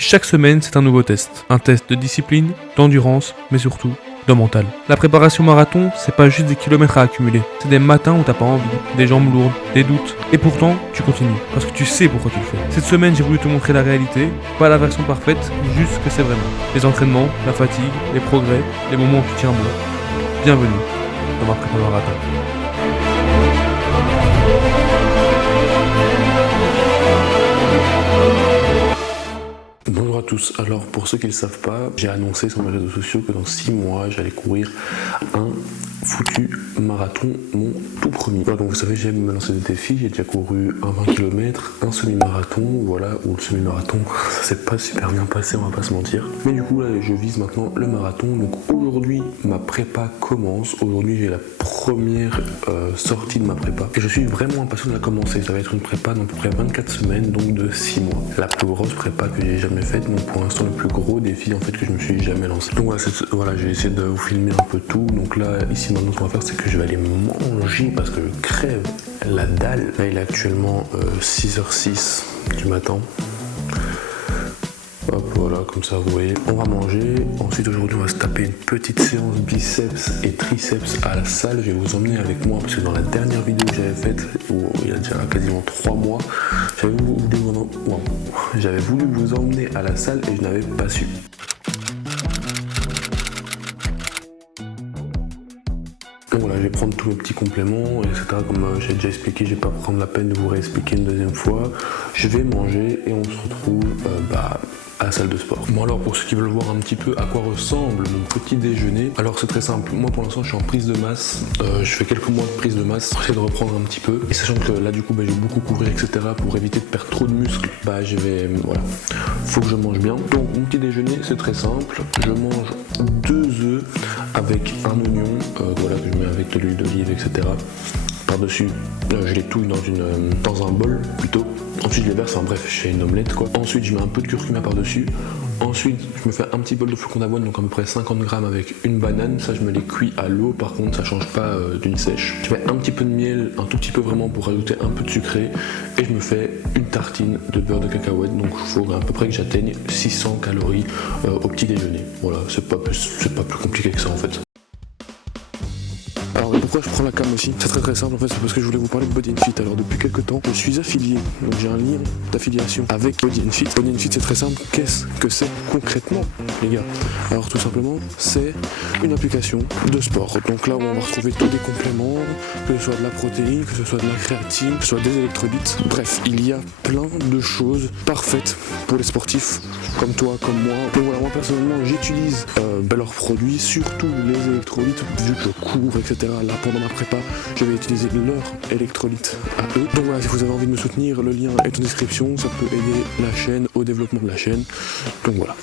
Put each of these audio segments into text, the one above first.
Chaque semaine, c'est un nouveau test. Un test de discipline, d'endurance, mais surtout de mental. La préparation marathon, c'est pas juste des kilomètres à accumuler. C'est des matins où t'as pas envie, des jambes lourdes, des doutes. Et pourtant, tu continues, parce que tu sais pourquoi tu le fais. Cette semaine, j'ai voulu te montrer la réalité, pas la version parfaite, juste ce que c'est vraiment. Les entraînements, la fatigue, les progrès, les moments où tu tiens bon. Bienvenue dans ma prépa marathon. Bonjour à tous, alors pour ceux qui ne le savent pas, j'ai annoncé sur mes réseaux sociaux que dans 6 mois j'allais courir un foutu marathon, mon tout premier. Voilà, donc vous savez, j'aime me lancer des défis, j'ai déjà couru un 20 km, un semi-marathon, voilà, où le semi-marathon, ça s'est pas super bien passé, on va pas se mentir. Mais du coup là, je vise maintenant le marathon, donc aujourd'hui ma prépa commence, aujourd'hui j'ai la première sortie de ma prépa, et je suis vraiment impatient de la commencer. Ça va être une prépa d'à peu près 24 semaines, donc de 6 mois. La plus grosse prépa que j'ai jamais faite, donc pour l'instant le plus gros défi en fait que je me suis jamais lancé. Donc voilà, je vais essayer de vous filmer un peu tout, donc là, ici maintenant ce qu'on va faire c'est que je vais aller manger parce que je crève la dalle. Là il est actuellement 6h06 du matin. Hop, voilà, comme ça vous voyez. On va manger. Ensuite aujourd'hui on va se taper une petite séance biceps et triceps à la salle. Je vais vous emmener avec moi parce que dans la dernière vidéo que j'avais faite, où il y a déjà quasiment 3 mois, j'avais voulu vous emmener à la salle et je n'avais pas su. Donc voilà, je vais prendre tous mes petits compléments, etc. Comme j'ai déjà expliqué, je vais pas prendre la peine de vous réexpliquer une deuxième fois. Je vais manger et on se retrouve à la salle de sport. Bon alors pour ceux qui veulent voir un petit peu à quoi ressemble mon petit déjeuner, alors c'est très simple. Moi pour l'instant je suis en prise de masse, je fais quelques mois de prise de masse, j'essaie de reprendre un petit peu. Et sachant que là du coup je vais beaucoup courir, etc. Pour éviter de perdre trop de muscles, je vais, voilà, faut que je mange bien. Donc mon petit déjeuner c'est très simple, je mange 2 œufs avec un oignon, voilà, que je mets avec de l'huile d'olive, etc. Par-dessus, je les touille dans un bol plutôt. Ensuite je les verse, bref, je fais une omelette quoi. Ensuite je mets un peu de curcuma par-dessus. Ensuite je me fais un petit bol de flocons d'avoine, donc à peu près 50 grammes avec une banane. Ça je me les cuis à l'eau, par contre ça change pas d'une sèche. Je mets un petit peu de miel, un tout petit peu vraiment pour rajouter un peu de sucré. Et je me fais une tartine de beurre de cacahuète. Donc il faut à peu près que j'atteigne 600 calories au petit déjeuner. Voilà, c'est pas plus compliqué que ça en fait. Alors pourquoi je prends la cam aussi? C'est très simple en fait, c'est parce que je voulais vous parler de Body & Fit. Alors depuis quelques temps, je suis affilié, donc j'ai un lien d'affiliation avec Body & Fit. Body & Fit c'est très simple, qu'est-ce que c'est concrètement les gars? Alors tout simplement, c'est une application de sport. Donc là où on va retrouver tous les compléments, que ce soit de la protéine, que ce soit de la créatine, que ce soit des électrolytes. Bref, il y a plein de choses parfaites pour les sportifs comme toi, comme moi. Donc voilà, moi personnellement j'utilise leurs produits, surtout les électrolytes, vu que je cours, etc. Là pendant ma prépa, je vais utiliser leurs électrolytes à eux. Donc voilà, si vous avez envie de me soutenir, le lien est en description, ça peut aider la chaîne, au développement de la chaîne. Donc voilà.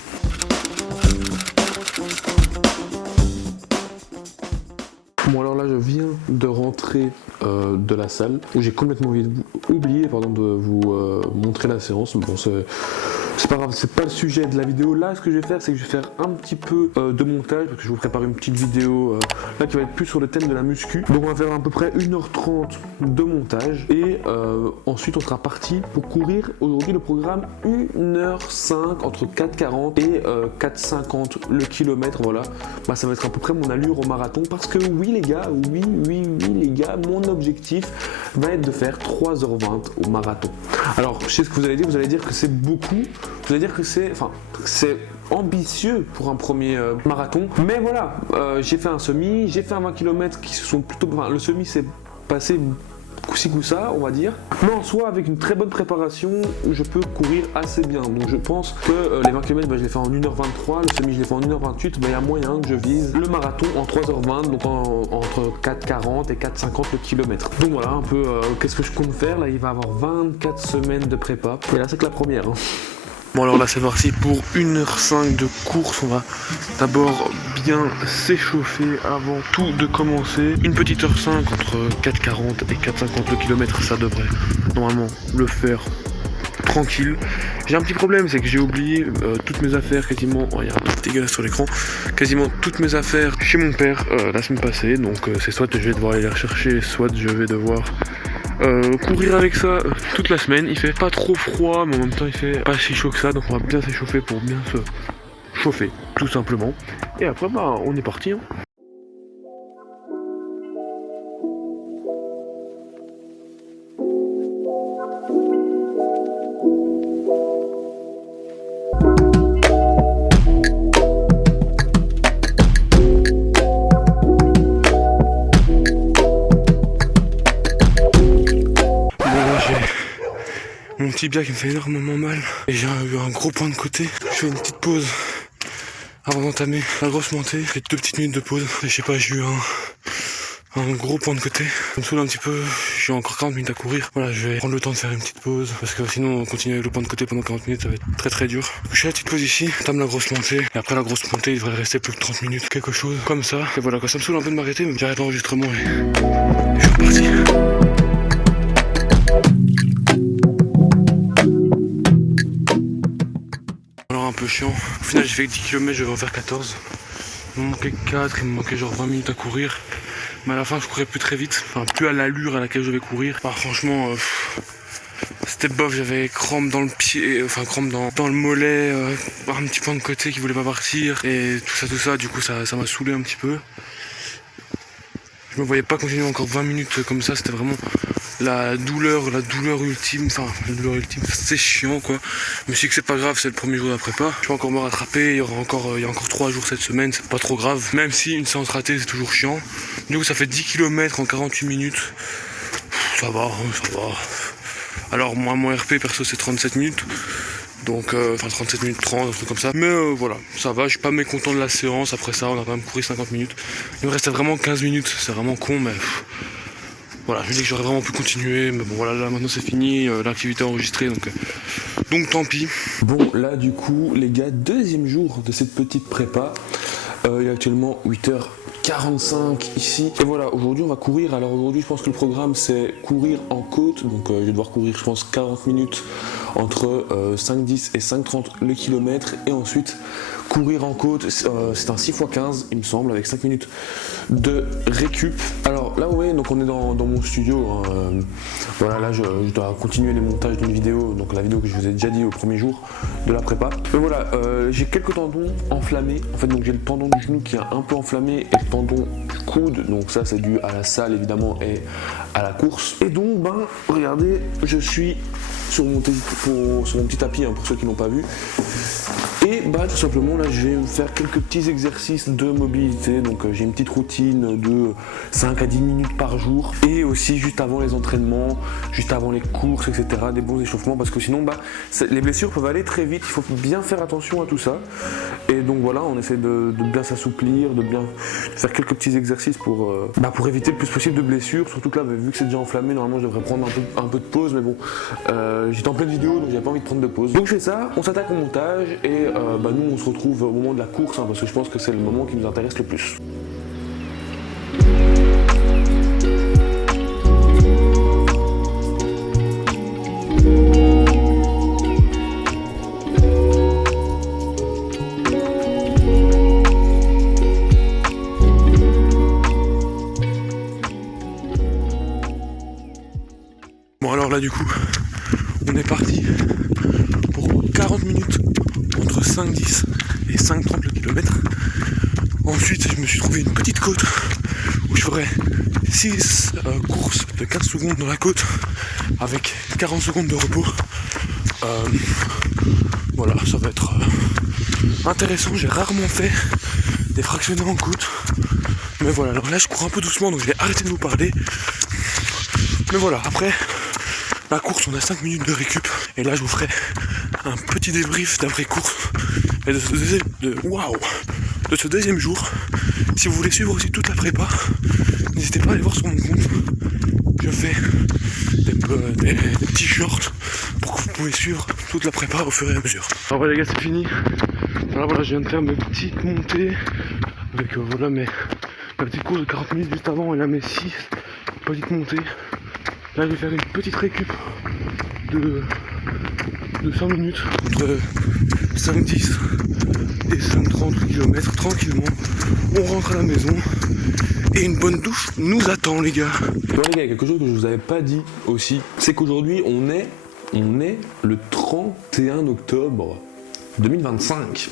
Bon alors là je viens de rentrer de la salle où j'ai complètement oublié de vous montrer la séance. Bon c'est pas grave, c'est pas le sujet de la vidéo. Là ce que je vais faire c'est que je vais faire un petit peu de montage parce que je vous prépare une petite vidéo là qui va être plus sur le thème de la muscu. Donc on va faire à peu près 1h30 de montage et ensuite on sera parti pour courir aujourd'hui le programme 1h05 entre 4h40 et 4h50 le kilomètre. Voilà, ça va être à peu près mon allure au marathon parce que oui les gars, mon objectif va être de faire 3h20 au marathon. Alors je sais ce que vous allez dire que c'est beaucoup, vous allez dire que c'est ambitieux pour un premier marathon, mais voilà, j'ai fait un semi, j'ai fait un 20 km qui se sont plutôt, le semi s'est passé coup-ci coup-ça on va dire, mais en soi avec une très bonne préparation je peux courir assez bien. Donc je pense que les 20 km je les fais en 1h23, le semi je les fais en 1h28, il y a moyen que je vise le marathon en 3h20, donc entre 4h40 et 4h50 le kilomètre. Donc voilà un peu qu'est-ce que je compte faire. Là il va y avoir 24 semaines de prépa et là c'est que la première. Bon alors là c'est parti pour 1h05 de course. On va d'abord bien s'échauffer avant tout de commencer. Une petite heure 5 entre 4h40 et 4h50 le kilomètre, ça devrait normalement le faire tranquille. J'ai un petit problème, c'est que j'ai oublié toutes mes affaires quasiment, il y a un truc dégueulasse sur l'écran, quasiment toutes mes affaires chez mon père la semaine passée. Donc c'est soit je vais devoir aller les rechercher, soit je vais devoir courir avec ça toute la semaine. Il fait pas trop froid, mais en même temps il fait pas si chaud que ça, donc on va bien s'échauffer pour bien se chauffer, tout simplement. Et après bah on est parti. Hein. Mon tibia qui me fait énormément mal et j'ai eu un gros point de côté. Je fais une petite pause avant d'entamer la grosse montée. J'ai 2 petites minutes de pause et je sais pas, j'ai eu un gros point de côté. Ça me saoule un petit peu, j'ai encore 40 minutes à courir. Voilà, je vais prendre le temps de faire une petite pause parce que sinon on continue avec le point de côté pendant 40 minutes, ça va être très dur. Je fais la petite pause ici, entame la grosse montée et après la grosse montée il devrait rester plus que 30 minutes, quelque chose comme ça. Et voilà, quand ça me saoule un peu de m'arrêter, mais j'arrête l'enregistrement et je suis reparti. Un peu chiant. Au final j'ai fait 10 km, je vais en faire 14. Il me manquait 4, il me manquait genre 20 minutes à courir. Mais à la fin je courais plus très vite, enfin plus à l'allure à laquelle je devais courir. Enfin, franchement c'était bof, j'avais crampe dans le pied, enfin crampe dans le mollet, un petit point de côté qui voulait pas partir. Et tout ça, du coup ça m'a saoulé un petit peu. Je me voyais pas continuer encore 20 minutes comme ça, c'était vraiment la douleur ultime, c'est chiant quoi. Je me suis dit que c'est pas grave, c'est le premier jour de la prépa. Je vais encore me rattraper, il y a encore 3 jours cette semaine, c'est pas trop grave. Même si une séance ratée c'est toujours chiant. Du coup ça fait 10 km en 48 minutes. Ça va. Alors moi mon RP perso c'est 37 minutes. Donc 37 minutes 30, un truc comme ça. Mais voilà, ça va, je suis pas mécontent de la séance. Après ça on a quand même couru 50 minutes. Il me restait vraiment 15 minutes, c'est vraiment con mais... Voilà, je me dis que j'aurais vraiment pu continuer, mais bon voilà, là maintenant c'est fini, l'activité est enregistrée, donc tant pis. Bon, là du coup, les gars, 2e jour de cette petite prépa. Il est actuellement 8h45 ici. Et voilà, aujourd'hui on va courir. Alors aujourd'hui je pense que le programme c'est courir en côte. Donc je vais devoir courir je pense 40 minutes entre 5,10 et 5,30 le kilomètre. Et ensuite courir en côte, c'est un 6x15 il me semble, avec 5 minutes de récup. Alors là ouais, donc on est dans mon studio. Hein. Voilà, là je dois continuer les montages d'une vidéo. Donc la vidéo que je vous ai déjà dit au premier jour de la prépa. Mais voilà, j'ai quelques tendons enflammés. En fait donc j'ai le tendon du genou qui est un peu enflammé et le tendon du coude. Donc ça c'est dû à la salle évidemment et à la course. Et donc ben regardez, je suis sur mon petit tapis hein, pour ceux qui n'ont pas vu. Et bah tout simplement là je vais faire quelques petits exercices de mobilité. Donc j'ai une petite routine de 5 à 10 minutes par jour. Et aussi juste avant les entraînements, juste avant les courses, etc. Des bons échauffements parce que sinon bah, les blessures peuvent aller très vite. Il faut bien faire attention à tout ça. Et donc voilà, on essaie de bien s'assouplir, de faire quelques petits exercices pour éviter le plus possible de blessures. Surtout que là, vu que c'est déjà enflammé, normalement je devrais prendre un peu de pause. Mais bon, j'étais en pleine vidéo donc j'avais pas envie de prendre de pause. Donc je fais ça, on s'attaque au montage et nous on se retrouve au moment de la course hein, parce que je pense que c'est le moment qui nous intéresse le plus. Bon alors là du coup on est parti pour 40 minutes entre 5,10 et 5,30 le kilomètre. Ensuite je me suis trouvé une petite côte où je ferai 6 courses de 15 secondes dans la côte avec 40 secondes de repos. Voilà, ça va être intéressant, j'ai rarement fait des fractionnés en côte. Mais voilà, alors là je cours un peu doucement donc je vais arrêter de vous parler. Mais voilà, après la course, on a 5 minutes de récup. Et là, je vous ferai un petit débrief d'après-course. Et de ce deuxième jour. Si vous voulez suivre aussi toute la prépa, n'hésitez pas à aller voir sur mon compte. Je fais des petits shorts pour que vous pouvez suivre toute la prépa au fur et à mesure. Alors voilà les gars, c'est fini. Alors voilà, je viens de faire mes petites montées. Avec ma petite course de 40 minutes juste avant. Et là, mes 6 petites montées. Là je vais faire une petite récup de 5 minutes entre 5,10 et 5,30 km tranquillement. On rentre à la maison Et une bonne douche nous attend, les gars. Bon les gars, quelque chose que je vous avais pas dit aussi, c'est qu'aujourd'hui on est le 31 octobre 2025.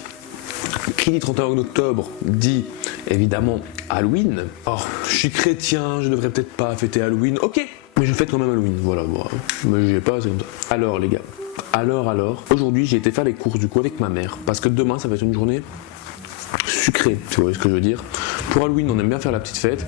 Qui dit 31 octobre dit évidemment Halloween. Alors, je suis chrétien, je devrais peut-être pas fêter Halloween. Ok, mais je fête quand même Halloween, voilà. Bon, mais j'y ai pas, c'est comme ça. Alors les gars, alors, aujourd'hui j'ai été faire les courses du coup avec ma mère, parce que demain ça va être une journée sucré, tu vois ce que je veux dire. Pour Halloween, on aime bien faire la petite fête.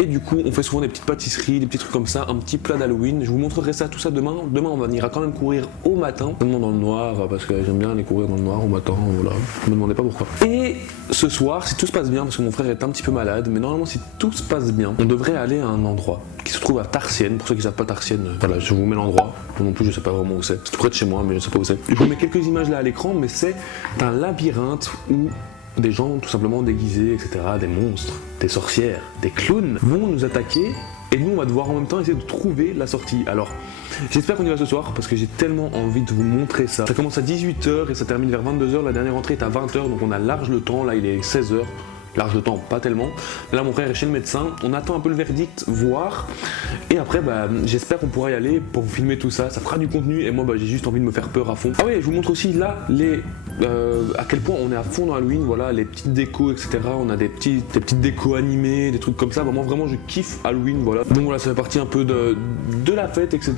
Et du coup, on fait souvent des petites pâtisseries, des petits trucs comme ça, un petit plat d'Halloween. Je vous montrerai ça, tout ça demain. Demain, on ira quand même courir au matin, seulement dans le noir, parce que j'aime bien aller courir dans le noir au matin, voilà. Ne me demandez pas pourquoi. Et ce soir, si tout se passe bien, parce que mon frère est un petit peu malade, mais normalement, si tout se passe bien, on devrait aller à un endroit qui se trouve à Tarsienne. Pour ceux qui ne savent pas Tarsienne, voilà, je vous mets l'endroit. Moi non plus, je sais pas vraiment où c'est. C'est tout près de chez moi, mais je sais pas où c'est. Je vous mets quelques images là à l'écran, mais c'est un labyrinthe où des gens tout simplement déguisés, etc., des monstres, des sorcières, des clowns vont nous attaquer et nous on va devoir en même temps essayer de trouver la sortie. Alors j'espère qu'on y va ce soir parce que j'ai tellement envie de vous montrer ça. Ça commence à 18h et ça termine vers 22h, la dernière entrée est à 20h donc on a large le temps, là il est 16h. Large de temps, pas tellement. Là, mon frère est chez le médecin. On attend un peu le verdict, voir. Et après, j'espère qu'on pourra y aller pour filmer tout ça. Ça fera du contenu. Et moi, j'ai juste envie de me faire peur à fond. Ah oui, je vous montre aussi là à quel point on est à fond dans Halloween. Voilà, les petites décos, etc. On a des petites décos animées, des trucs comme ça. Moi, vraiment, je kiffe Halloween. Voilà. Donc voilà, ça fait partie un peu de la fête, etc.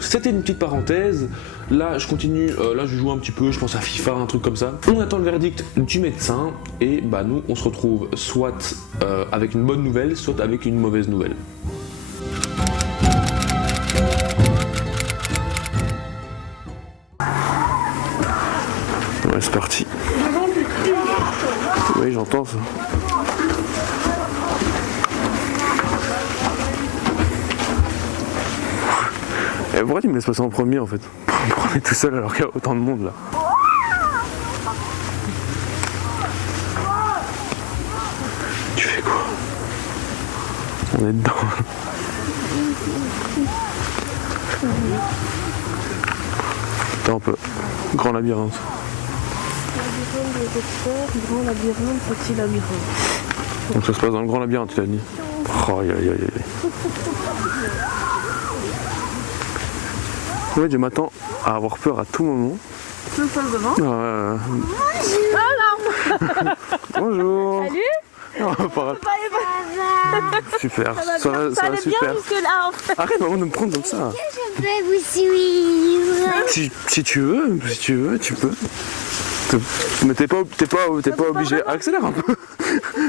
C'était une petite parenthèse. Là, je continue. Là, je joue un petit peu. Je pense à FIFA, un truc comme ça. On attend le verdict du médecin. Et nous, on se retrouve soit avec une bonne nouvelle, soit avec une mauvaise nouvelle. Ouais, c'est parti. Oui, j'entends ça. Et pourquoi tu me laisses passer en premier en fait? Pourquoi on est tout seul alors qu'il y a autant de monde là? On est dedans. Attends un peu. Grand labyrinthe. Grand labyrinthe, petit labyrinthe. Donc ça se passe dans le grand labyrinthe, tu l'as dit. Oh, aïe aïe aïe. Ouais, je m'attends à avoir peur à tout moment. Tu me passes devant. Bonjour. Salut. Non, pas... Super, ça va bien super. jusque-là en fait. Arrête maman de me prendre comme ça. Je peux vous suivre. Si tu veux, tu peux. Mais t'es pas obligé. Accélère un peu.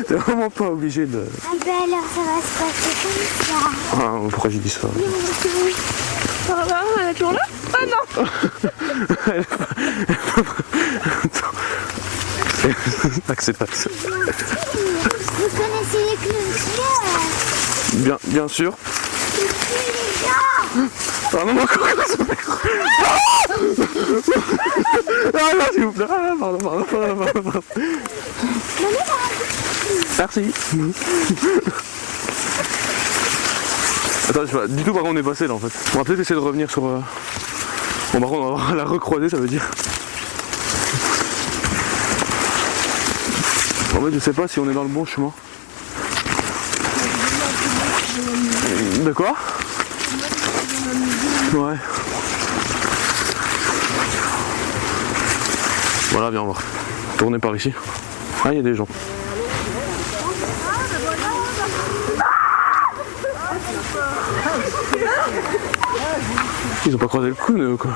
T'es vraiment pas obligé de. Ah ben alors ça va se passer comme ça. Ah, pourquoi j'ai dit ça? Ça va, elle est toujours là? Ah non. Accélère. Vous connaissez les clowns? Bien sûr. Ah non, encore. Ah non, s'il vous plaît. Ah, pardon. Merci. Attends, je sais pas du tout par où on est passé là en fait. On va peut-être essayer de revenir sur... Bon par contre on va la recroiser, ça veut dire. En fait je sais pas si on est dans le bon chemin. De quoi? Ouais. Voilà, viens on va tourner par ici. Ah, il y a des gens. Ils ont pas croisé le clown quoi.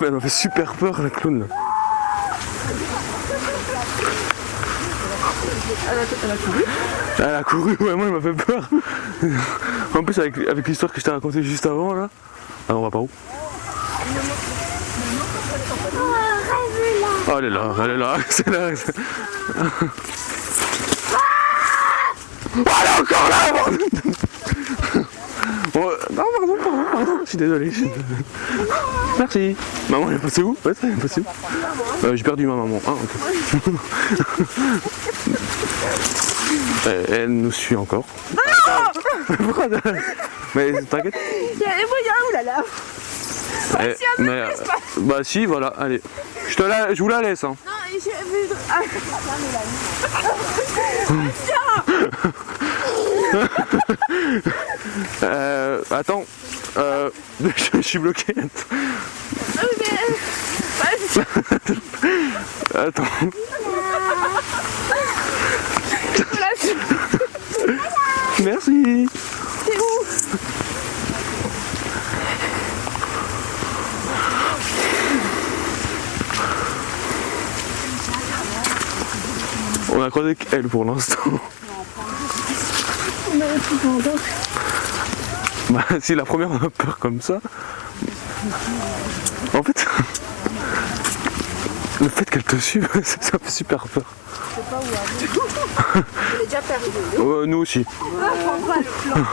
Elle m'a fait super peur la clown là. Elle a couru? Elle a couru, ouais, moi elle m'a fait peur. En plus avec l'histoire que je t'ai racontée juste avant là. Ah on va par où? Oh elle est là, c'est là. Oh, elle est encore là. Oh, non pardon, je suis désolé. Merci. Maman elle est passée où? Ouais elle est passée où? J'ai perdu ma maman. Ah ok. Elle nous suit encore. Pourquoi? Mais t'inquiète. Il y a les moyens, oulala. Bah si, voilà, allez. Je vous la laisse. Hein. Non, j'ai vu... Ah, Attends. Je suis bloqué. Ah oui, mais... Attends. Voilà, Merci. c'est où? On a croisé qu'elle pour l'instant. On a tout pendant. Bah si la première on a peur comme ça. En fait, le fait qu'elle te suive, ça fait super peur. Je sais pas où aller. Elle est déjà perdue. Nous aussi. On voit le plan.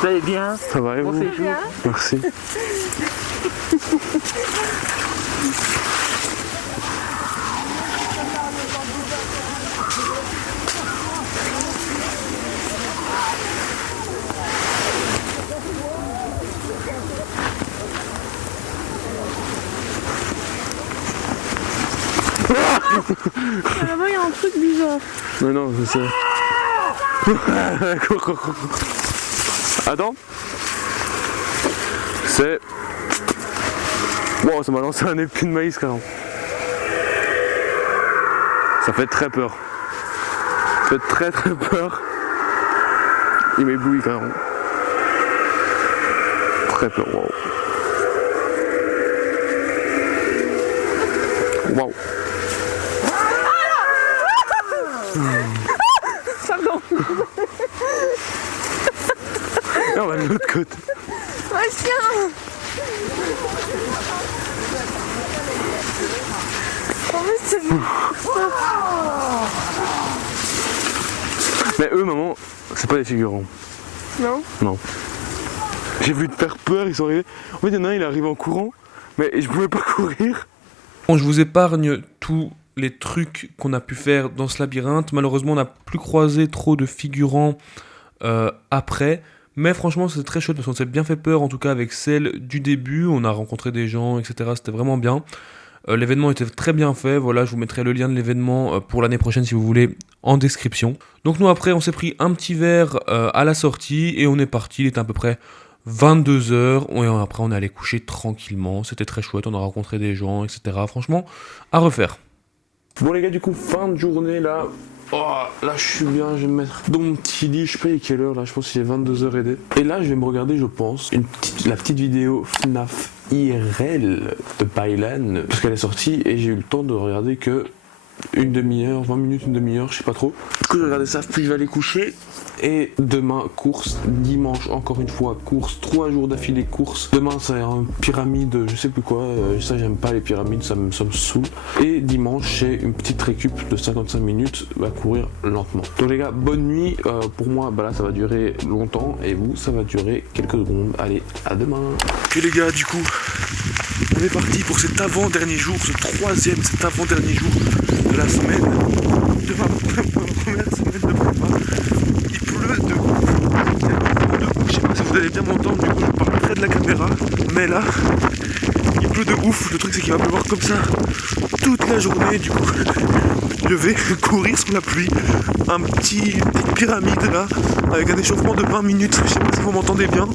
Vous allez bien? Ça va et vous? Merci. Là-bas, il y a un truc bizarre. Mais non, je sais. Cours, cours, cours. Attends. C'est... Wow, ça m'a lancé un épi de maïs quand même. Ça fait très peur. Ça fait très très peur. Il m'éblouit quand même. Très peur, wow. Wow. Pardon. Et on va de l'autre côté. Un chien. Oh mais c'est... Mais eux, maman, c'est pas des figurants. Non. Non. J'ai voulu te faire peur, ils sont arrivés. En fait, il y en a un, il est arrivé en courant, mais je pouvais pas courir. Bon, je vous épargne tous les trucs qu'on a pu faire dans ce labyrinthe. Malheureusement, on n'a plus croisé trop de figurants après. Mais franchement, c'était très chouette parce qu'on s'est bien fait peur, en tout cas avec celle du début. On a rencontré des gens, etc. C'était vraiment bien. L'événement était très bien fait. Voilà, je vous mettrai le lien de l'événement pour l'année prochaine si vous voulez en description. Donc nous, après, on s'est pris un petit verre à la sortie et on est parti. Il était à peu près 22h, et après on est allé coucher tranquillement, c'était très chouette, on a rencontré des gens, etc. Franchement, à refaire. Bon les gars, du coup, fin de journée là. Oh, là je suis bien, je vais me mettre dans mon petit lit, je sais pas il est quelle heure là, je pense qu'il est 22h et des. Et là je vais me regarder, je pense, la petite vidéo FNAF IRL de Bailan, parce qu'elle est sortie et j'ai eu le temps de regarder que une demi-heure, 20 minutes, une demi-heure, je sais pas trop. Du coup je vais regarder ça, puis je vais aller coucher. Et demain, course, dimanche, encore une fois, course, 3 jours d'affilée, course. Demain, c'est un pyramide, je sais plus quoi, ça j'aime pas les pyramides, ça me saoule. Et dimanche, c'est une petite récup de 55 minutes, va courir lentement. Donc les gars, bonne nuit, pour moi, bah là ça va durer longtemps, et vous, ça va durer quelques secondes. Allez, à demain. Et les gars, du coup, on est parti pour cet avant-dernier jour, cet avant-dernier jour de la semaine, de ma première semaine de prépa. Il pleut de ouf. Je sais pas si vous allez bien m'entendre, du coup je parle près de la caméra, mais là il pleut de ouf. Le truc c'est qu'il va pleuvoir comme ça toute la journée, du coup je vais courir sous la pluie, petite pyramide là, avec un échauffement de 20 minutes, je sais pas si vous m'entendez bien.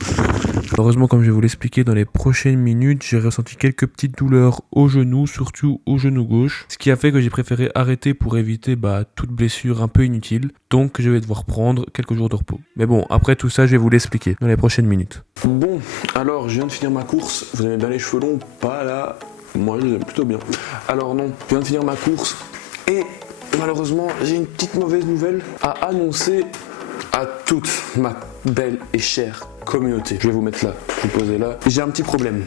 Heureusement, comme je vais vous l'expliquer dans les prochaines minutes, j'ai ressenti quelques petites douleurs au genou, surtout au genou gauche, ce qui a fait que j'ai préféré arrêter pour éviter toute blessure un peu inutile, donc je vais devoir prendre quelques jours de repos. Mais bon, après tout ça, je vais vous l'expliquer dans les prochaines minutes. Bon, alors je viens de finir ma course, vous aimez bien les cheveux longs, pas là, moi je les aime plutôt bien. Alors non, je viens de finir ma course et malheureusement j'ai une petite mauvaise nouvelle à annoncer à toute ma belle et chère communauté. Je vais vous mettre là, vous poser là. J'ai un petit problème.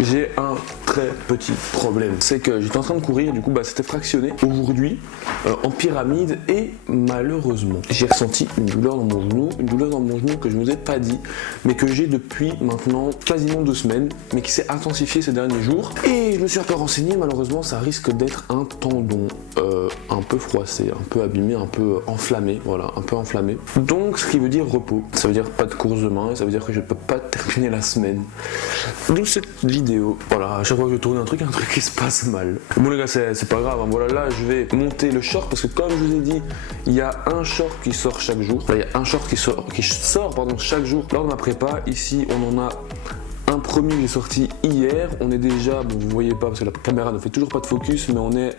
J'ai un très petit problème. C'est que j'étais en train de courir, du coup c'était fractionné aujourd'hui en pyramide et malheureusement j'ai ressenti une douleur dans mon genou que je ne vous ai pas dit, mais que j'ai depuis maintenant quasiment 2 semaines, mais qui s'est intensifié ces derniers jours. Et je me suis un peu renseigné, malheureusement ça risque d'être un tendon un peu froissé, un peu abîmé, un peu enflammé, voilà, un peu enflammé. Donc ce qui veut dire repos, ça veut dire pas de course demain, ça veut dire que je ne peux pas terminer la semaine. Donc cette vidéo, voilà, à chaque fois que je tourne un truc qui se passe mal. Bon les gars, c'est pas grave, hein. Voilà, là je vais monter le short parce que comme je vous ai dit, il y a un short qui sort chaque jour. Enfin, il y a un short qui sort chaque jour lors de ma prépa. Ici on en a un premier qui est sorti hier. On est déjà, bon vous voyez pas parce que la caméra ne fait toujours pas de focus, mais on est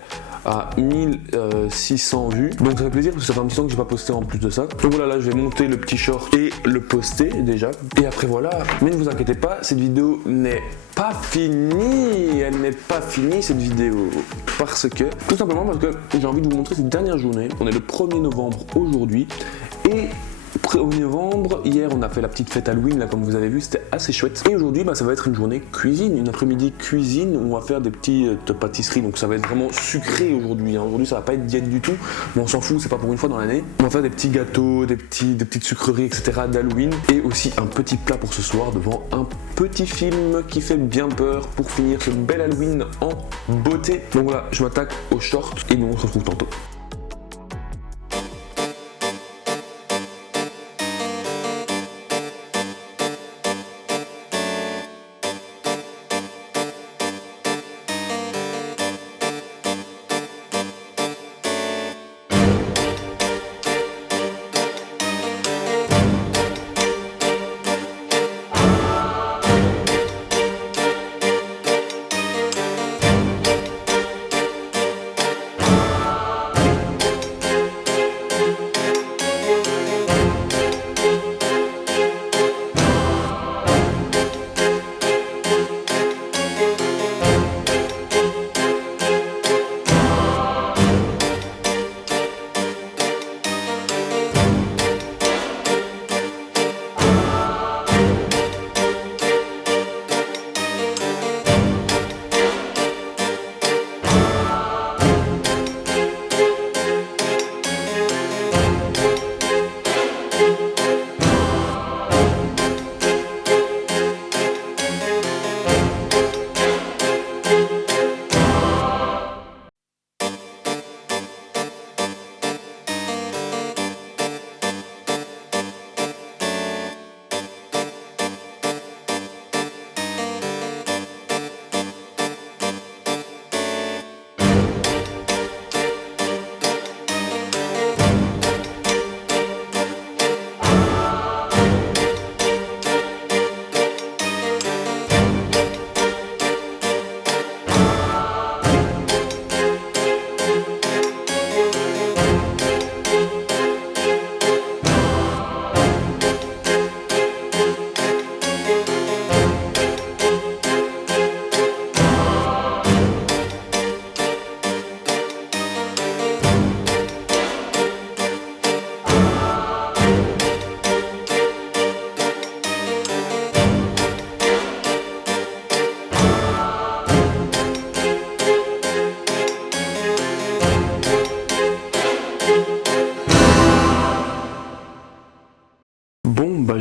à 1600 vues. Donc ça fait plaisir parce que ça fait un petit temps que j'ai pas posté en plus de ça. Donc voilà, là je vais monter le petit short et le poster déjà. Et après voilà, mais ne vous inquiétez pas, cette vidéo n'est pas finie. Elle n'est pas finie cette vidéo. Tout simplement parce que j'ai envie de vous montrer cette dernière journée. On est le 1er novembre aujourd'hui. Et 1er novembre, hier on a fait la petite fête Halloween là comme vous avez vu, c'était assez chouette. Et aujourd'hui ça va être une journée cuisine, une après-midi cuisine où on va faire des petites pâtisseries, donc ça va être vraiment sucré aujourd'hui. Aujourd'hui ça va pas être diète du tout, mais on s'en fout, c'est pas pour une fois dans l'année. On va faire des petits gâteaux, des petites sucreries, etc. d'Halloween et aussi un petit plat pour ce soir devant un petit film qui fait bien peur pour finir ce bel Halloween en beauté. Donc voilà, je m'attaque aux shorts et nous on se retrouve tantôt.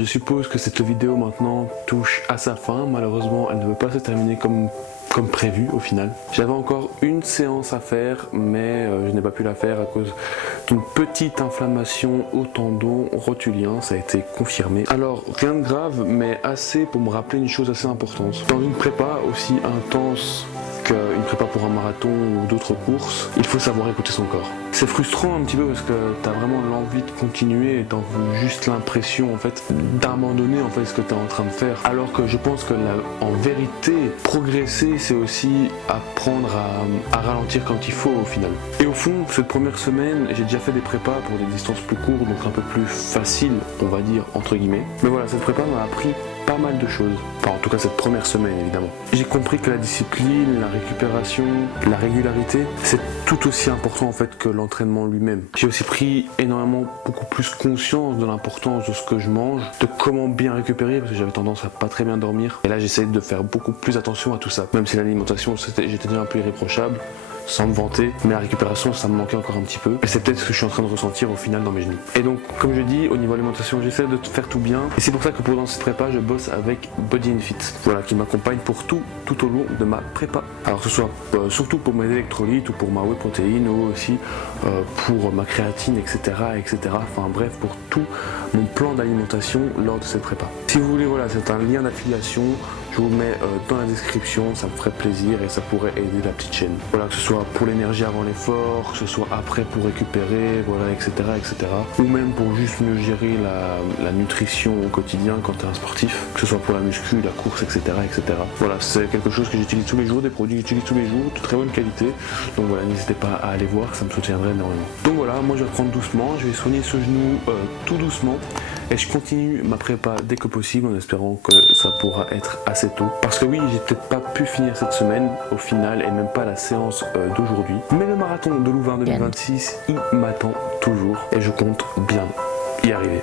Je suppose que cette vidéo maintenant touche à sa fin. Malheureusement, elle ne veut pas se terminer comme prévu au final. J'avais encore une séance à faire, mais je n'ai pas pu la faire à cause d'une petite inflammation au tendon rotulien. Ça a été confirmé. Alors, rien de grave, mais assez pour me rappeler une chose assez importante. Dans une prépa aussi intense qu'une prépa pour un marathon ou d'autres courses, il faut savoir écouter son corps. C'est frustrant un petit peu parce que tu as vraiment l'envie de continuer et tu as juste l'impression en fait d'abandonner en fait ce que tu es en train de faire. Alors que je pense que en vérité, progresser c'est aussi apprendre à ralentir quand il faut au final. Et au fond, cette première semaine, j'ai déjà fait des prépas pour des distances plus courtes, donc un peu plus faciles, on va dire entre guillemets. Mais voilà, cette prépa m'a appris pas mal de choses. Enfin, en tout cas, cette première semaine, évidemment. J'ai compris que la discipline, la récupération, la régularité, c'est tout aussi important en fait que l'entraînement lui-même. J'ai aussi pris énormément, beaucoup plus conscience de l'importance de ce que je mange, de comment bien récupérer, parce que j'avais tendance à pas très bien dormir. Et là, j'essaie de faire beaucoup plus attention à tout ça. Même si l'alimentation, j'étais déjà un peu irréprochable, sans me vanter, mais la récupération ça me manquait encore un petit peu et c'est peut-être ce que je suis en train de ressentir au final dans mes genoux. Et donc comme je dis, au niveau alimentation j'essaie de faire tout bien et c'est pour ça que pendant cette prépa je bosse avec Body & Fit, voilà, qui m'accompagne pour tout au long de ma prépa. Alors que ce soit surtout pour mes électrolytes ou pour ma whey protéine ou aussi pour ma créatine, etc. Enfin bref, pour tout mon plan d'alimentation lors de cette prépa. Si vous voulez, voilà, c'est un lien d'affiliation. Je vous le mets dans la description, ça me ferait plaisir et ça pourrait aider la petite chaîne. Voilà, que ce soit pour l'énergie avant l'effort, que ce soit après pour récupérer, voilà, etc. Ou même pour juste mieux gérer la nutrition au quotidien quand tu es un sportif, que ce soit pour la muscu, la course, etc. Voilà, c'est quelque chose que j'utilise tous les jours, des produits que j'utilise tous les jours, de très bonne qualité. Donc voilà, n'hésitez pas à aller voir, ça me soutiendrait énormément. Donc voilà, moi je vais prendre doucement, je vais soigner ce genou tout doucement. Et je continue ma prépa dès que possible en espérant que ça pourra être assez tôt. Parce que oui, j'ai peut-être pas pu finir cette semaine au final et même pas la séance d'aujourd'hui. Mais le marathon de Louvain 2026, il m'attend toujours et je compte bien y arriver.